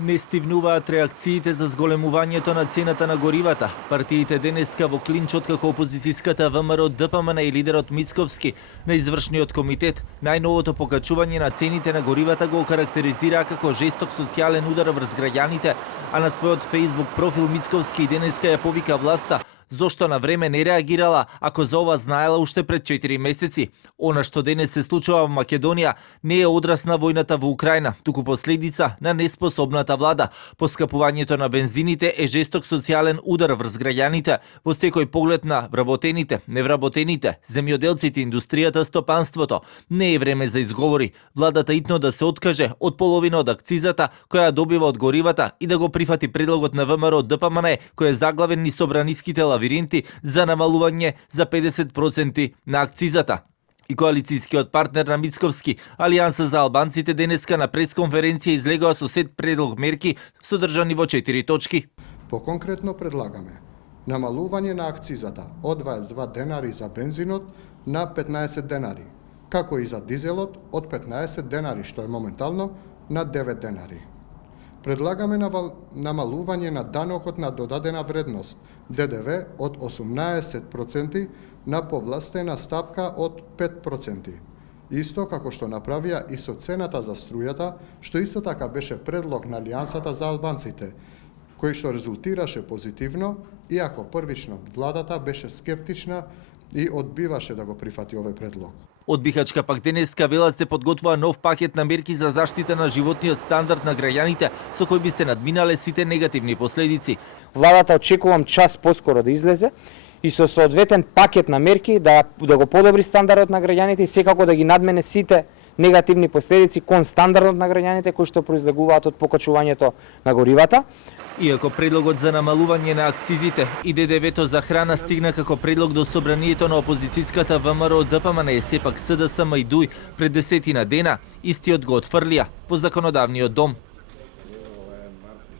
Не стивнуваат реакциите за зголемувањето на цената на горивата. Партиите денеска во клинчот како опозицијската ВМРО ДПМН и лидерот Мицковски на извршниот комитет најновото покачување на цените на горивата го карактеризираа како жесток социјален удар врз граѓаните, а на својот Facebook профил Мицковски денеска ја повика власта зошто на време не реагирала ако за ова знаела уште пред 4 месеци. Она што денес се случува во Македонија не е одраз на војната во Украина, туку последица на неспособната влада. Поскапувањето на бензините е жесток социјален удар врз граѓаните во секој поглед на вработените, невработените, земјоделците, индустријата, стопанството. Не е време за изговори. Владата итно да се откаже од половина од акцизата која добива од горивата и да го прифати предлогот на ВМРО ДПМН кој е заглавен низ собраниските лавиринти за намалување за 50% на акцизата. И коалицијскиот партнер на Мицковски, Алијанса за албанците, денеска на пресконференција излегоа со сет предлог мерки содржани во 4 точки. Поконкретно предлагаме намалување на акцизата од 22 денари за бензинот на 15 денари, како и за дизелот од 15 денари, што е моментално, на 9 денари. Предлагаме намалување на данокот на додадена вредност, ДДВ од 18% на повластена стапка од 5%. Исто како што направија и со цената за струјата, што исто така беше предлог на Алијансата за албанците, кој што резултираше позитивно, иако првично владата беше скептична и одбиваше да го прифати овој предлог. Од Бихачка пак денеска велат се подготвува нов пакет на мерки за заштита на животниот стандард на граѓаните, со кој би се надминале сите негативни последици. Владата очекувам час поскоро да излезе и со соодветен пакет на мерки да го подобри стандардот на граѓаните и секако да ги надмене сите негативни последици кон стандардот на граѓаните кои што произлегуваат од покачувањето на горивата. Иако предлогот за намалување на акцизите и ДДВ-то за храна стигна како предлог до собранието на опозицијската ВМРО ДПМН, сепак СДСМ и ДУИ пред 10 дена, истиот го отфрлија во законодавниот дом.